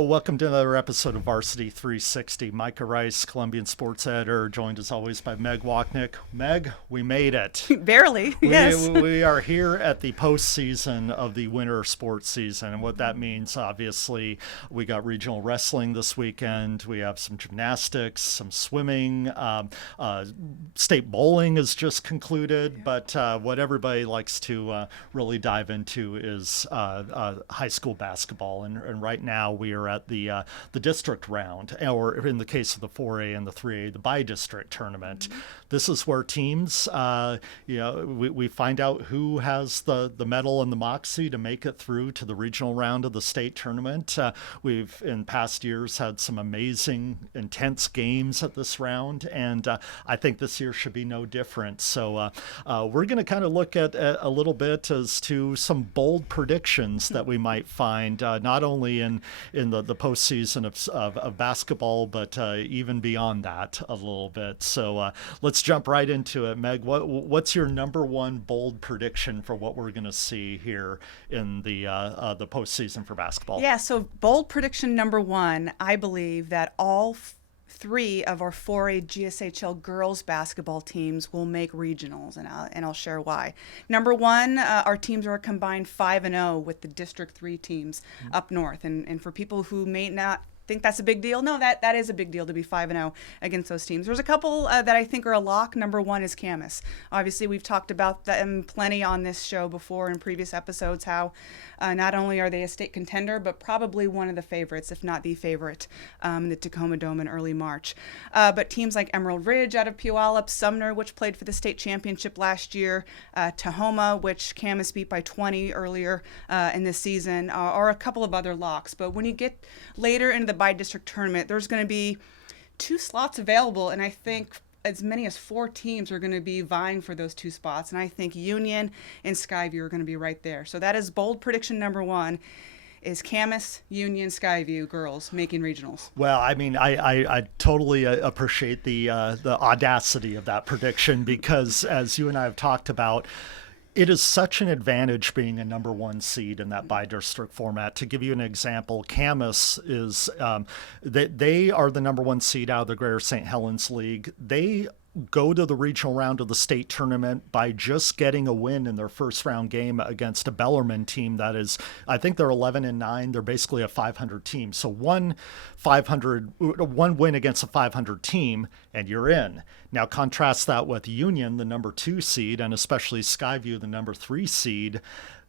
Hello, welcome to another episode of Varsity360. Micah Rice, Columbian sports editor, joined as always by Meg Wochnick. Meg, we made it. Barely, yes. We are here at the postseason of the winter sports season. And what that means, obviously, we got regional wrestling this weekend. We have some gymnastics, some swimming. State bowling is just concluded. But what everybody likes to really dive into is high school basketball. And right now we are at the district round, or in the case of the 4A and the 3A, the bi-district tournament. Mm-hmm. This is where teams, we find out who has the medal and the moxie to make it through to the regional round of the state tournament. We've, in past years, had some amazing, intense games at this round, and I think this year should be no different. So we're going to kind of look at a little bit as to some bold predictions that we might find, not only in the postseason of basketball, but even beyond that a little bit. So let's jump right into it. Meg, what's your number one bold prediction for what we're going to see here in the postseason for basketball? Yeah, so bold prediction number one, I believe that all three of our 4A GSHL girls basketball teams will make regionals, and I'll share why. Number one, our teams are a combined 5-0 with the District 3 teams up north. And for people who may not think that's a big deal, no, that is a big deal to be 5-0 against those teams. There's a couple that I think are a lock. Number one is Camas. Obviously, we've talked about them plenty on this show before in previous episodes, how not only are they a state contender, but probably one of the favorites, if not the favorite, in the Tacoma Dome in early March. But teams like Emerald Ridge out of Puyallup, Sumner, which played for the state championship last year, Tahoma, which Camas beat by 20 earlier in this season, are a couple of other locks. But when you get later into the bi-district tournament, there's going to be 2 slots available, and I think as many as 4 teams are going to be vying for those 2 spots, and I think Union and Skyview are going to be right there. So that is bold prediction number one, is Camas, Union, Skyview girls making regionals. Well, I mean, I totally appreciate the audacity of that prediction, because as you and I have talked about, it is such an advantage being a number one seed in that bi-district format. To give you an example, Camas is they are the number one seed out of the Greater St. Helens League. They go to the regional round of the state tournament by just getting a win in their first round game against a Bellarmine team that is, I think they're 11-9. They're basically a 500 team. So one win against a 500 team and you're in. Now contrast that with Union, the number 2 seed, and especially Skyview, the number 3 seed.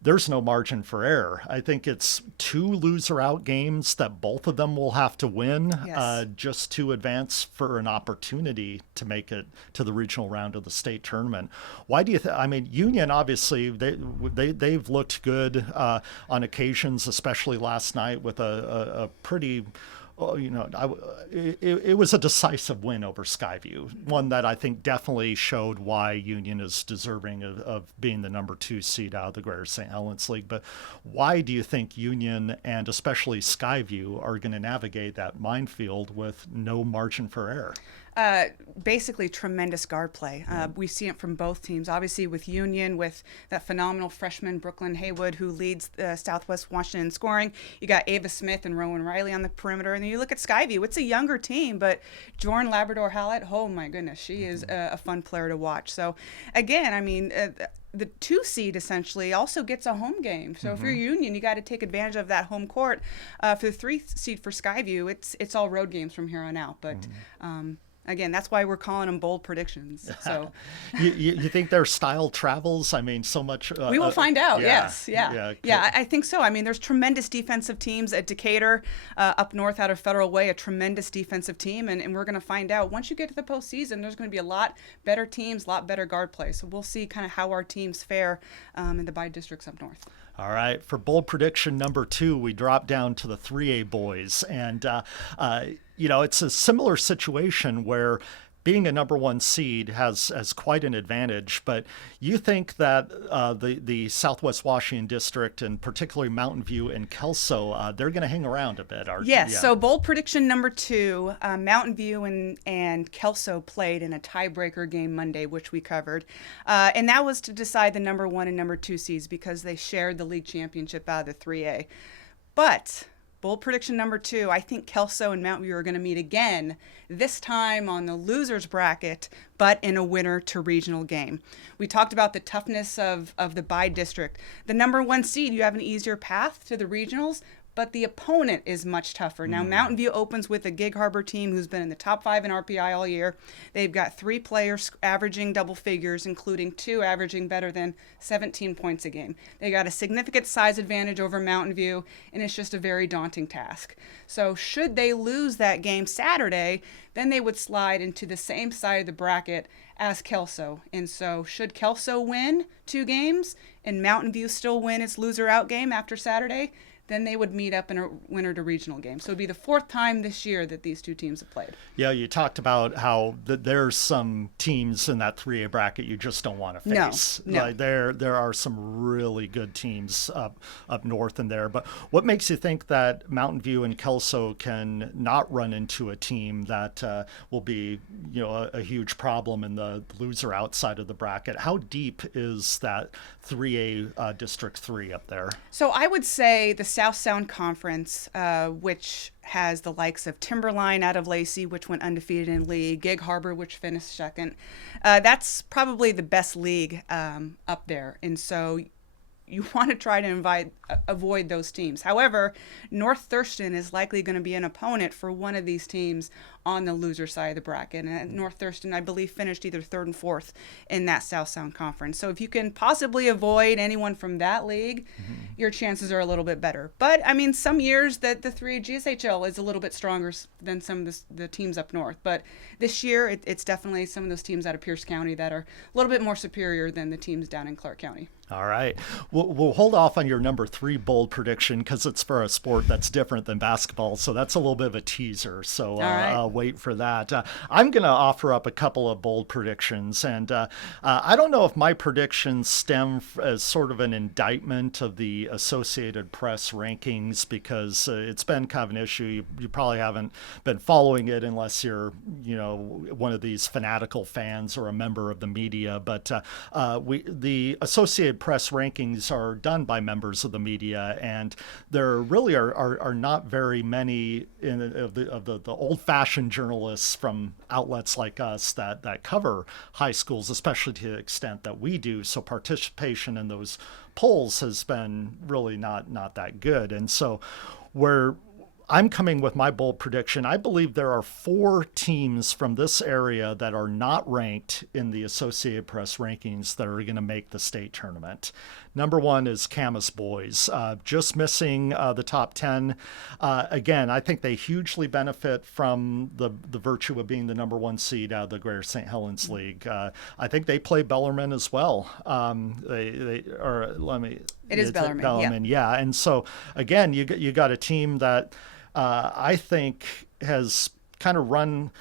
There's no margin for error. I think it's 2 loser-out games that both of them will have to win, yes, just to advance for an opportunity to make it to the regional round of the state tournament. Why do you think? I mean, Union, obviously, they've looked good on occasions, especially last night with a pretty... It was a decisive win over Skyview, one that I think definitely showed why Union is deserving of being the number 2 seed out of the Greater St. Helens League. But why do you think Union and especially Skyview are going to navigate that minefield with no margin for error? Basically tremendous guard play. We see it from both teams. Obviously with Union, with that phenomenal freshman Brooklyn Haywood, who leads Southwest Washington in scoring. You got Ava Smith and Rowan Riley on the perimeter. And then you look at Skyview. It's a younger team, but Jordan Labrador-Hallett, oh my goodness, she is a fun player to watch. So again, I mean, the 2 seed essentially also gets a home game. So if you're Union, you got to take advantage of that home court. For the 3 seed for Skyview, it's all road games from here on out. But again, that's why we're calling them bold predictions. So, you think their style travels? I mean, so much. We will find out. Yeah, yes, yeah. I think so. I mean, there's tremendous defensive teams at Decatur, up north out of Federal Way, a tremendous defensive team, and we're going to find out once you get to the postseason. There's going to be a lot better teams, a lot better guard play. So we'll see kind of how our teams fare in the bi-districts up north. All right. For bold prediction number 2, we drop down to the 3A boys. And, it's a similar situation where being a number 1 seed has quite an advantage, but you think that the Southwest Washington District, and particularly Mountain View and Kelso, they're going to hang around a bit, aren't Yes, so bold prediction number 2, Mountain View and Kelso played in a tiebreaker game Monday, which we covered, and that was to decide the number 1 and number 2 seeds because they shared the league championship out of the 3A. But Bold prediction number 2, I think Kelso and Mountain View are going to meet again, this time on the losers bracket, but in a winner to regional game. We talked about the toughness of the bye district. The number 1 seed, you have an easier path to the regionals, but the opponent is much tougher. Now, Mountain View opens with a Gig Harbor team who's been in the top 5 in RPI all year. They've got 3 players averaging double figures, including 2 averaging better than 17 points a game. They got a significant size advantage over Mountain View, and it's just a very daunting task. So should they lose that game Saturday, then they would slide into the same side of the bracket as Kelso. And so should Kelso win 2 games and Mountain View still win its loser out game after Saturday, then they would meet up in a winner to regional game. So it'd be the 4th time this year that these 2 teams have played. Yeah, you talked about how there's some teams in that 3A bracket you just don't want to face. No. Like there are some really good teams up north in there. But what makes you think that Mountain View and Kelso can not run into a team that will be, a huge problem in the loser outside of the bracket? How deep is that 3A District 3 up there? So I would say the South Sound Conference, which has the likes of Timberline out of Lacey, which went undefeated in league, Gig Harbor, which finished 2nd. That's probably the best league up there. And so you want to try to avoid those teams. However, North Thurston is likely going to be an opponent for one of these teams on the loser side of the bracket. And North Thurston, I believe, finished either 3rd and 4th in that South Sound Conference. So if you can possibly avoid anyone from that league, your chances are a little bit better. But, I mean, some years that the 3 GSHL is a little bit stronger than some of the teams up north. But this year, it's definitely some of those teams out of Pierce County that are a little bit more superior than the teams down in Clark County. All right. We'll hold off on your number 3 bold prediction because it's for a sport that's different than basketball. So that's a little bit of a teaser. So wait for that. I'm going to offer up a couple of bold predictions. And I don't know if my predictions stem as sort of an indictment of the Associated Press rankings because it's been kind of an issue. You probably haven't been following it unless you're, one of these fanatical fans or a member of the media. But the Associated Press rankings are done by members of the media, and there really are not very many of the old-fashioned journalists from outlets like us that cover high schools, especially to the extent that we do. So participation in those polls has been really not that good. And so I'm coming with my bold prediction. I believe there are 4 teams from this area that are not ranked in the Associated Press rankings that are going to make the state tournament. Number 1 is Camas boys, just missing the top 10. Again, I think they hugely benefit from the virtue of being the number 1 seed out of the Greater St. Helens League. I think they play Bellarmine as well. It is Bellarmine. Bellarmine, yeah. And so again, you got a team that I think has kind of run,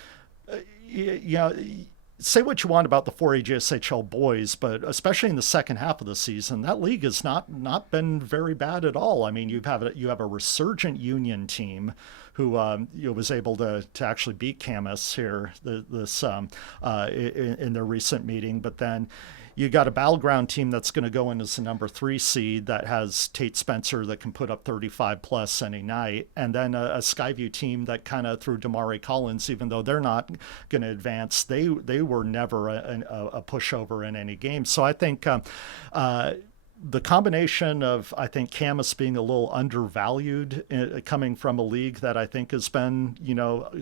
say what you want about the 4A GSHL boys, but especially in the second half of the season, that league has not been very bad at all. I mean, you have a resurgent Union team who was able to actually beat Camas here in their recent meeting, but then you got a battleground team that's going to go in as the number 3 seed that has Tate Spencer that can put up 35 plus any night, and then a Skyview team that kind of threw Damari Collins, even though they're not going to advance, they were never a pushover in any game. So I think the combination of, I think, Camas being a little undervalued coming from a league that I think has been,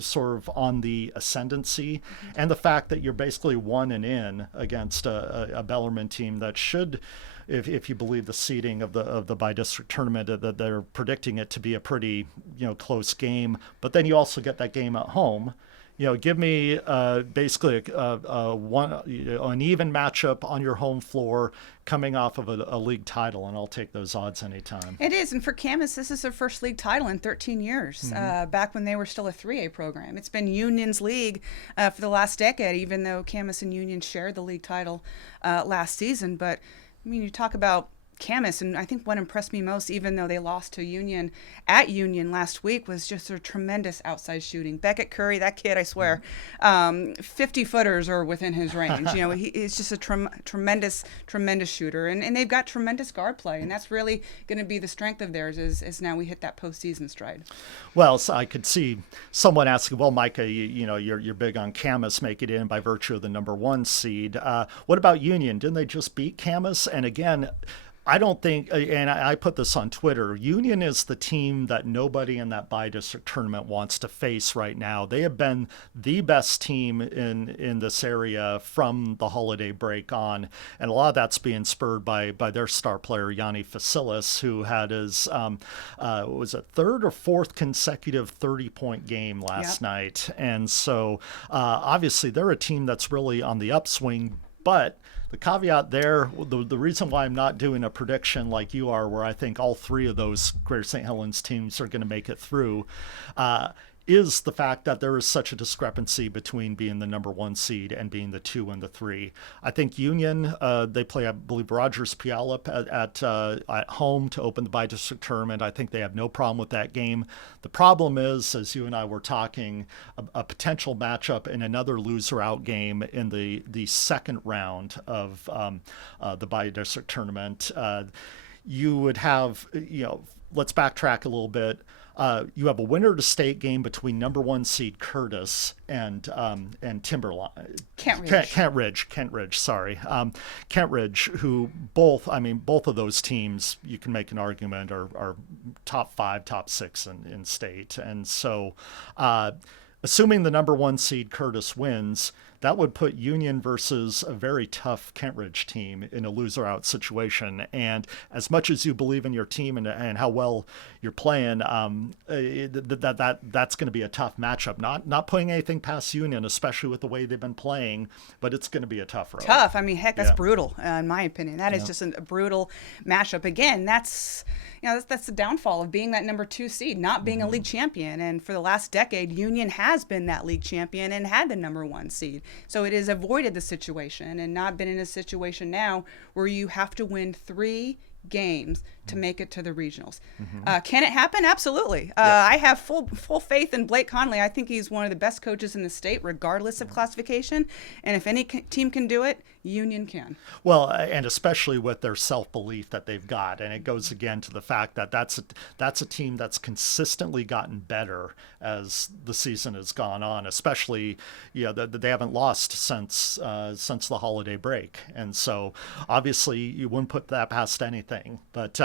sort of on the ascendancy, and the fact that you're basically 1-in against a Bellarmine team that should, if you believe the seeding of the bi-district tournament, that they're predicting it to be a pretty, close game. But then you also get that game at home. Give me basically an even matchup on your home floor coming off of a league title, and I'll take those odds anytime. It is, and for Camas, this is their first league title in 13 years, back when they were still a 3A program. It's been Union's league for the last decade, even though Camas and Union shared the league title last season. But, I mean, you talk about Camas, and I think what impressed me most, even though they lost to Union at Union last week, was just their tremendous outside shooting. Beckett Curry, that kid, I swear, 50 footers are within his range. He's just a tremendous shooter, and they've got tremendous guard play, and that's really going to be the strength of theirs as now we hit that postseason stride. Well, so I could see someone asking, well, Micah, you're big on Camas making it in by virtue of the number 1 seed. What about Union? Didn't they just beat Camas? And again, I don't think, and I put this on Twitter, Union is the team that nobody in that bi-district tournament wants to face right now. They have been the best team in this area from the holiday break on, and a lot of that's being spurred by their star player, Yanni Vasilis, who had his, was it third or fourth consecutive 30-point game last night. And so obviously they're a team that's really on the upswing, but the caveat there, the reason why I'm not doing a prediction like you are, where I think all 3 of those Greater St. Helens teams are going to make it through, is the fact that there is such a discrepancy between being the number 1 seed and being the 2 and the 3. I think Union, they play, I believe, Rogers Puyallup at home to open the bi-district tournament. I think they have no problem with that game. The problem is, as you and I were talking, a potential matchup in another loser-out game in the second round of the bi-district tournament. You would have, let's backtrack a little bit. You have a winner to state game between number 1 seed Curtis and Timberline. Kent Ridge, sorry. Kent Ridge, who both of those teams, you can make an argument, are top 5, top 6 in state. And so assuming the number 1 seed Curtis wins, that would put Union versus a very tough Kent Ridge team in a loser-out situation. And as much as you believe in your team and how well you're playing, that's going to be a tough matchup. Not putting anything past Union, especially with the way they've been playing, but it's going to be a tough road. Tough. I mean, heck, that's brutal, in my opinion. That is just a brutal matchup. Again, that's the downfall of being that number 2 seed, not being a league champion. And for the last decade, Union has been that league champion and had the number 1 seed. So it has avoided the situation and not been in a situation now where you have to win 3 games to make it to the regionals. Can it happen? Absolutely. I have full faith in Blake Conley. I think he's one of the best coaches in the state, regardless of classification. And if any team can do it, Union can. Well, and especially with their self-belief that they've got. And it goes again to the fact that that's a team that's consistently gotten better as the season has gone on, especially, they haven't lost since the holiday break. And so obviously you wouldn't put that past anything. But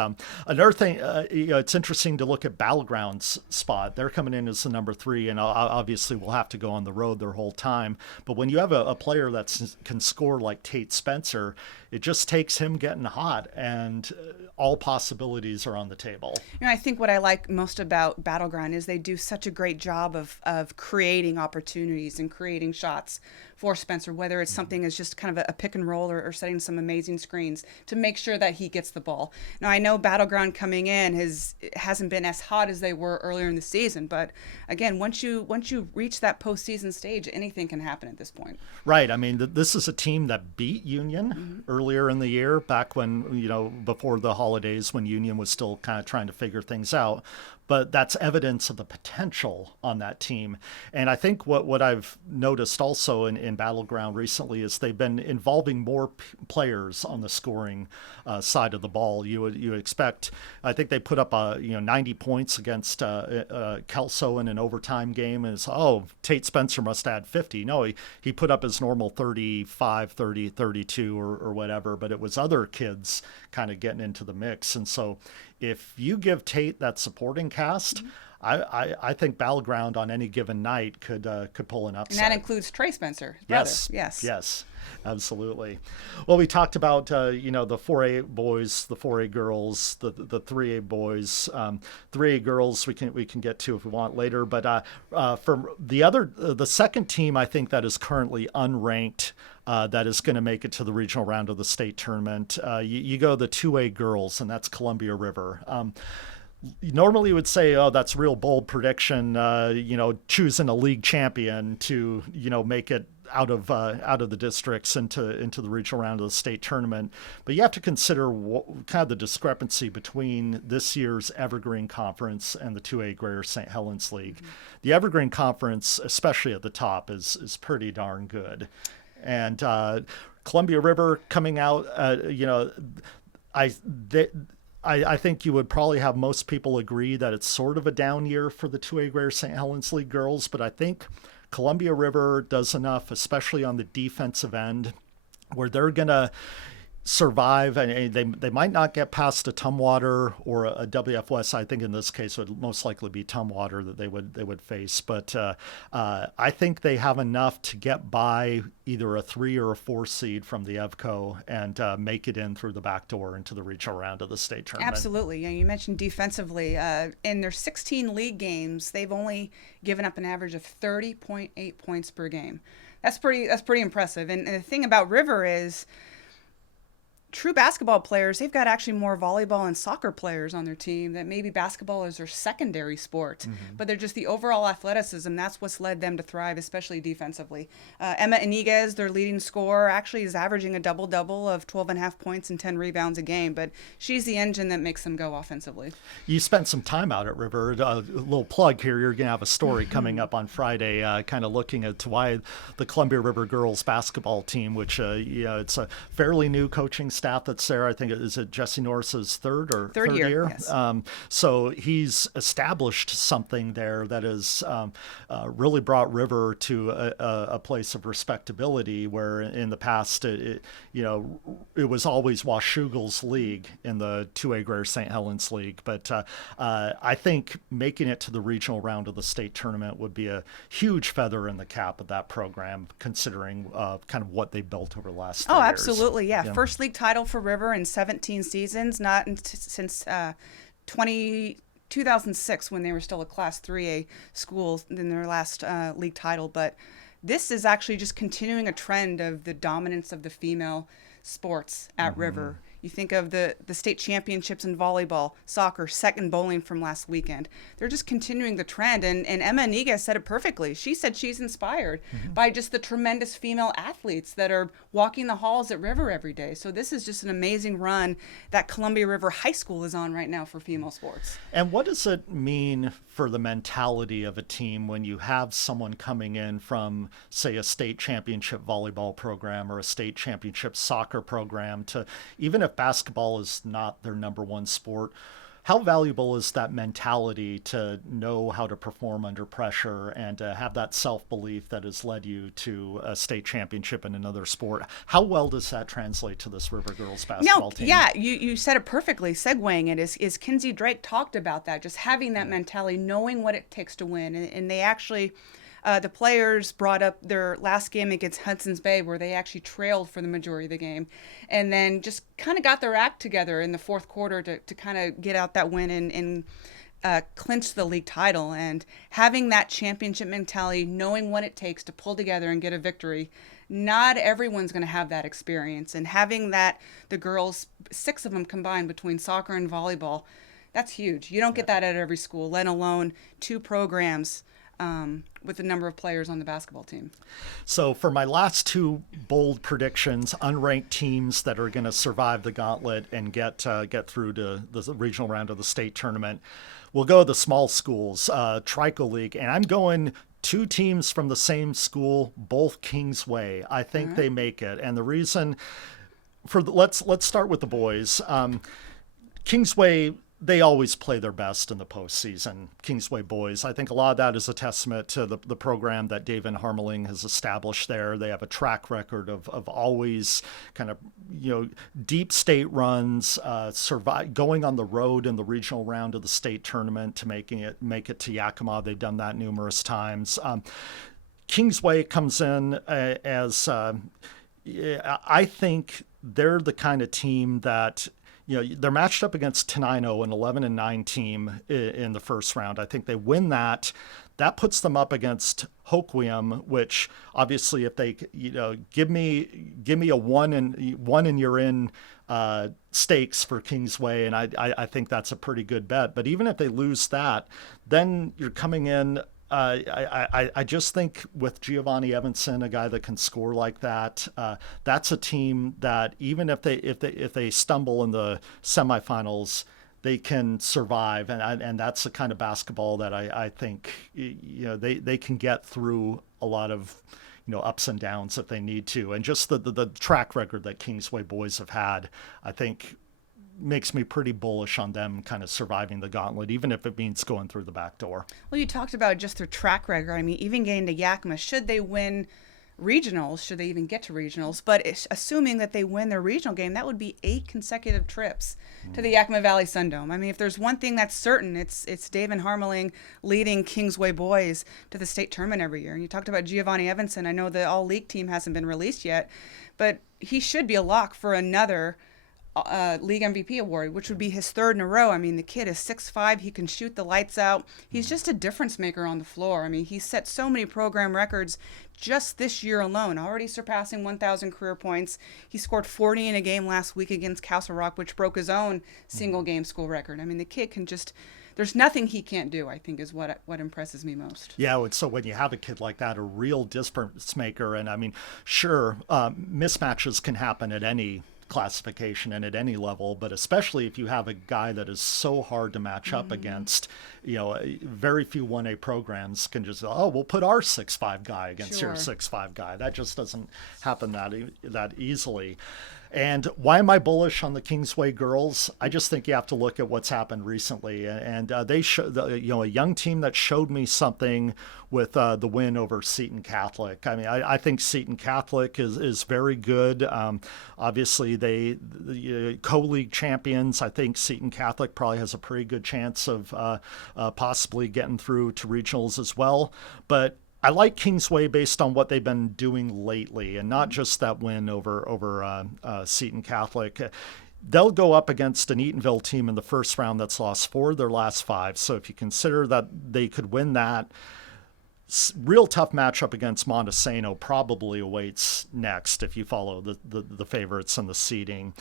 another thing, it's interesting to look at Battleground's spot. They're coming in as the number 3, and obviously will have to go on the road their whole time. But when you have a player that can score like Tate Spencer, it just takes him getting hot, and all possibilities are on the table. I think what I like most about Battleground is they do such a great job of creating opportunities and creating shots for Spencer, whether it's something as just kind of a pick and roll or setting some amazing screens to make sure that he gets the ball. Now, I know Battleground coming in hasn't been as hot as they were earlier in the season, but again, once you reach that postseason stage, anything can happen at this point. Right. I mean, this is a team that beat Union earlier in the year, back when, before the holidays, when Union was still kind of trying to figure things out. But that's evidence of the potential on that team. And I think what I've noticed also in Battleground recently is they've been involving more players on the scoring side of the ball. You would expect, I think they put up 90 points against Kelso in an overtime game. And it's, Tate Spencer must add 50. No, he put up his normal 35, 30, 32 or whatever, but it was other kids kind of getting into the mix. And so if you give Tate that supporting cast, I think Battleground on any given night could pull an upset. And that includes Trey Spencer, brother. Yes, absolutely. Well, we talked about the 4A boys, the 4A girls, the 3A boys, 3A girls. We can get to if we want later. But from the second team, I think that is currently unranked. That is going to make it to the regional round of the state tournament. You go the 2A girls, and that's Columbia River. Normally you would say, that's a real bold prediction, choosing a league champion to, make it out of the districts into the regional round of the state tournament. But you have to consider kind of the discrepancy between this year's Evergreen Conference and the 2A Greater St. Helens League. Mm-hmm. The Evergreen Conference, especially at the top, is pretty darn good. And Columbia River coming out, I think you would probably have most people agree that it's sort of a down year for the 2A Greater St. Helens League girls, but I think Columbia River does enough, especially on the defensive end, where they're going to survive, and they might not get past a Tumwater or a WFS. I think in this case it would most likely be Tumwater that they would face, but I think they have enough to get by either a 3 or a 4 seed from the EVCO and make it in through the back door into the regional round of the state tournament. Absolutely. Yeah, you mentioned defensively. In their 16 league games, they've only given up an average of 30.8 points per game. That's pretty impressive. And the thing about River is, true basketball players, they've got actually more volleyball and soccer players on their team, that maybe basketball is their secondary sport. Mm-hmm. But they're just the overall athleticism. That's what's led them to thrive, especially defensively. Emma Iniguez, their leading scorer, actually is averaging a double-double of 12.5 points and 10 rebounds a game. But she's the engine that makes them go offensively. You spent some time out at River. A little plug here. You're going to have a story coming up on Friday kind of looking at why the Columbia River girls basketball team, which it's a fairly new coaching staff that's there. I think is it Jesse Norris's third year. Yes. So he's established something there that has really brought River to a place of respectability, where in the past it was always Washougal's league in the 2A Greater St. Helens League. But I think making it to the regional round of the state tournament would be a huge feather in the cap of that program, considering kind of what they built over the last 3 years. Absolutely. Yeah. First league title for River in 17 seasons, not since 2006, when they were still a Class 3A school in their last league title. But this is actually just continuing a trend of the dominance of the female sports at River. You think of the state championships in volleyball, soccer, second bowling from last weekend. They're just continuing the trend. And Emma Iniguez said it perfectly. She said she's inspired by just the tremendous female athletes that are walking the halls at River every day. So this is just an amazing run that Columbia River High School is on right now for female sports. And what does it mean for the mentality of a team when you have someone coming in from, say, a state championship volleyball program or a state championship soccer program to, even if basketball is not their number one sport, how valuable is that mentality to know how to perform under pressure and to have that self-belief that has led you to a state championship in another sport? How well does that translate to this River girls basketball team? Yeah, you said it perfectly. Segueing it is Kinsey Drake talked about that, just having that mentality, knowing what it takes to win. And they actually, the players brought up their last game against Hudson's Bay, where they actually trailed for the majority of the game, and then just kind of got their act together in the fourth quarter to kind of get out that win and clinch the league title. And having that championship mentality, knowing what it takes to pull together and get a victory, not everyone's going to have that experience. And having that, the girls, 6 of them combined between soccer and volleyball, that's huge. You don't get that at every school, let alone 2 programs with the number of players on the basketball team. So for my last 2 bold predictions, unranked teams that are going to survive the gauntlet and get through to the regional round of the state tournament, we'll go to the small schools, Trico League, and I'm going 2 teams from the same school, both Kingsway. I think they make it, and the reason let's start with the boys. Kingsway, they always play their best in the postseason, Kingsway boys. I think a lot of that is a testament to the program that David Harmeling has established there. They have a track record of always kind of, deep state runs, going on the road in the regional round of the state tournament to make it to Yakima. They've done that numerous times. Kingsway comes in as, I think they're the kind of team that, they're matched up against Tenino, an 11-9 team in the first round. I think they win that. That puts them up against Hoquiam, which obviously, if they, give me a one and you're in stakes for Kingsway, and I think that's a pretty good bet. But even if they lose that, then you're coming in I just think with Giovanni Evanson, a guy that can score like that, that's a team that even if they stumble in the semifinals, they can survive, and that's the kind of basketball that I think they can get through a lot of ups and downs if they need to, and just the track record that Kingsway boys have had, I think makes me pretty bullish on them kind of surviving the gauntlet, even if it means going through the back door. Well, you talked about just their track record. I mean, even getting to Yakima, should they win regionals, should they even get to regionals, but assuming that they win their regional game, that would be 8 consecutive trips to the Yakima Valley Sundome. I mean, if there's one thing that's certain, it's David Harmeling leading Kingsway boys to the state tournament every year. And you talked about Giovanni Evanson. I know the all-league team hasn't been released yet, but he should be a lock for another league MVP award, which would be his 3rd in a row. I mean, the kid is 6'5". He can shoot the lights out. He's just a difference maker on the floor. I mean, he's set so many program records just this year alone, already surpassing 1,000 career points. He scored 40 in a game last week against Castle Rock, which broke his own single game school record. I mean, the kid can just, there's nothing he can't do, I think, is what impresses me most. Yeah, so when you have a kid like that, a real difference maker, and I mean, sure, mismatches can happen at any classification and at any level, but especially if you have a guy that is so hard to match up against, very few 1A programs can just, we'll put our 6'5" guy against your 6'5" guy. That just doesn't happen that easily. And why am I bullish on the Kingsway girls? I just think you have to look at what's happened recently, and they show a young team that showed me something with the win over Seton Catholic. I mean, I think Seton Catholic is very good. Obviously, they co-league champions. I think Seton Catholic probably has a pretty good chance of possibly getting through to regionals as well. But I like Kingsway based on what they've been doing lately, and not just that win over Seton Catholic. They'll go up against an Eatonville team in the first round that's lost 4 of their last 5. So if you consider that they could win that, real tough matchup against Montesano probably awaits next if you follow the favorites and the seeding.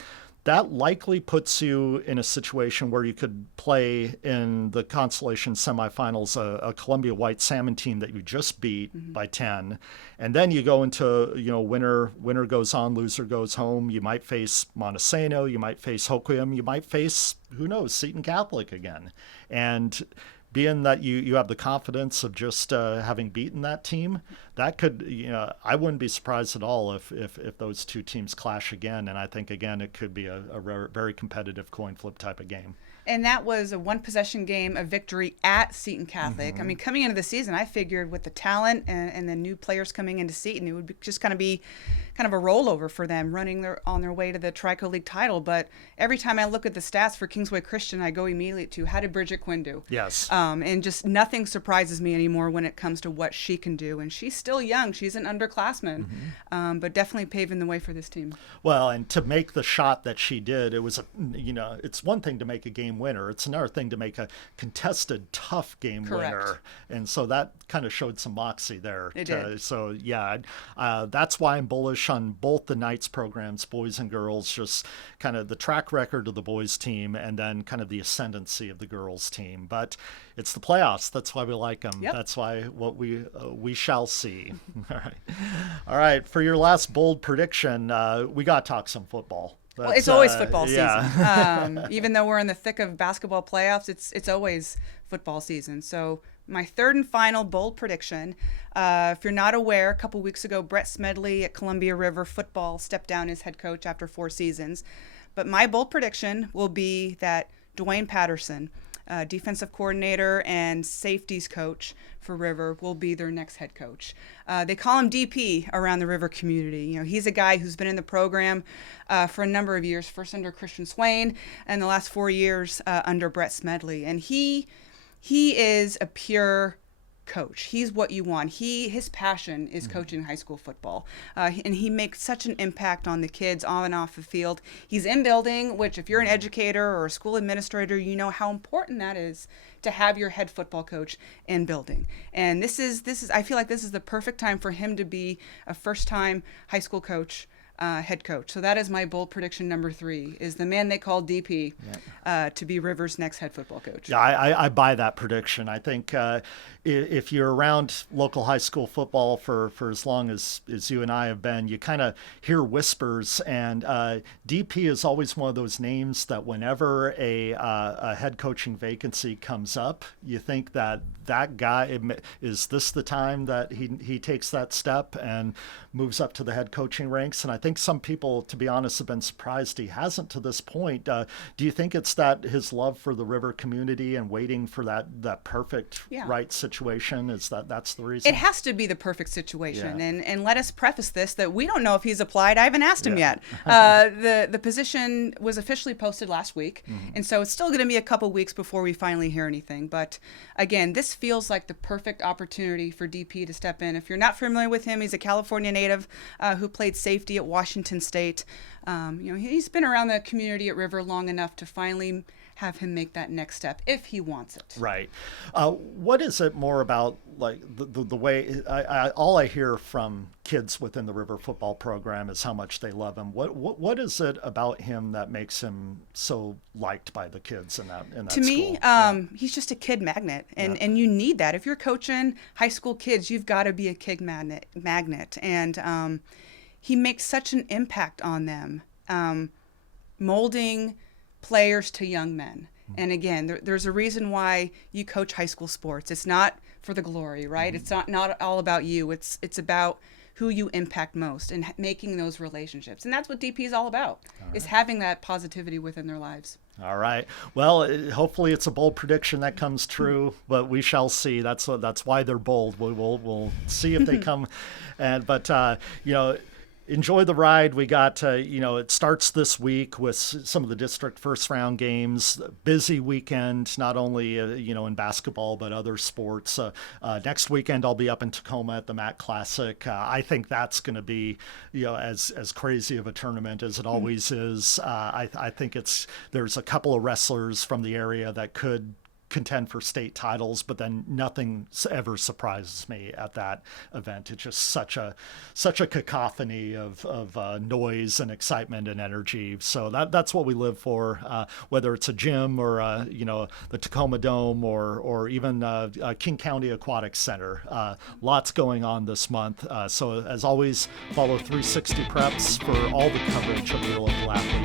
That likely puts you in a situation where you could play in the consolation semifinals a Columbia White Salmon team that you just beat by 10, and then you go into winner goes on, loser goes home. You might face Montesano, you might face Hoquiam, you might face, who knows, Seton Catholic again. And being that you have the confidence of just having beaten that team, that could, I wouldn't be surprised at all if those two teams clash again. And I think, again, it could be a very competitive coin flip type of game. And that was a 1-possession game, a victory at Seton Catholic. I mean, coming into the season, I figured with the talent and the new players coming into Seton, it would just be kind of a rollover for them on their way to the Tri-Co League title. But every time I look at the stats for Kingsway Christian, I go immediately to, how did Bridget Quinn do? Yes. And just nothing surprises me anymore when it comes to what she can do. And she's still young. She's an underclassman, but definitely paving the way for this team. Well, and to make the shot that she did, it was, it's one thing to make a game winner. It's another thing to make a contested, tough game winner. And so that kind of showed some moxie there. It did. So, yeah, that's why I'm bullish on both the Knights programs, boys and girls, just kind of the track record of the boys team and then kind of the ascendancy of the girls team. But it's the playoffs. That's why we like them. Yep. That's why what we shall see. All right. For your last bold prediction, we got to talk some football. Well, it's always football season. Even though we're in the thick of basketball playoffs, it's always football season. So my 3rd and final bold prediction, if you're not aware, a couple weeks ago, Brett Smedley at Columbia River Football stepped down as head coach after 4 seasons. But my bold prediction will be that Dwayne Patterson, defensive coordinator and safeties coach for River, will be their next head coach. They call him DP around the River community. He's a guy who's been in the program for a number of years, first under Christian Swain and the last 4 years under Brett Smedley. And he is a pure coach. He's what you want. His passion is coaching high school football, and he makes such an impact on the kids on and off the field. He's in building, which if you're an educator or a school administrator, you know how important that is to have your head football coach in building. And this is I feel like this is the perfect time for him to be a first-time high school coach. head coach. So that is my bold prediction number 3, is the man they call DP to be Rivers' next head football coach. Yeah, I buy that prediction. I think if you're around local high school football for as long as you and I have been, you kind of hear whispers, and DP is always one of those names that whenever a head coaching vacancy comes up, you think that guy, is this the time that he takes that step and moves up to the head coaching ranks? And I think some people, to be honest, have been surprised he hasn't to this point. Do you think it's that his love for the River community and waiting for that perfect right situation, is that's the reason? It has to be the perfect situation. And let us preface this that we don't know if he's applied. I haven't asked him yet. The position was officially posted last week, and so it's still going to be a couple weeks before we finally hear anything. But again, this feels like the perfect opportunity for DP to step in. If you're not familiar with him, he's a California native who played safety at Washington State. He's been around the community at River long enough to finally have him make that next step if he wants it. Right. What is it more about, like the way all I hear from kids within the River football program is how much they love him. What is it about him that makes him so liked by the kids in that to school? Me, he's just a kid magnet, and you need that. If you're coaching high school kids, you've got to be a kid magnet. And he makes such an impact on them, molding players to young men. And again, there's a reason why you coach high school sports. It's not for the glory, right? It's not all about you. It's about who you impact most and making those relationships. And that's what DP is all about, is having that positivity within their lives. All right. Well, hopefully it's a bold prediction that comes true, but we shall see. That's why they're bold. We'll see if they come. Enjoy the ride. We got, it starts this week with some of the district first round games. Busy weekend, not only, in basketball, but other sports. Next weekend, I'll be up in Tacoma at the MAC Classic. I think that's going to be, as crazy of a tournament as it always is. I think there's a couple of wrestlers from the area that could contend for state titles, but then nothing ever surprises me at that event. It's just such a cacophony of noise and excitement and energy. So that's what we live for, whether it's a gym or the Tacoma Dome or even King County Aquatic Center. Lots going on this month. So as always, follow 360 Preps for all the coverage of your local athletes.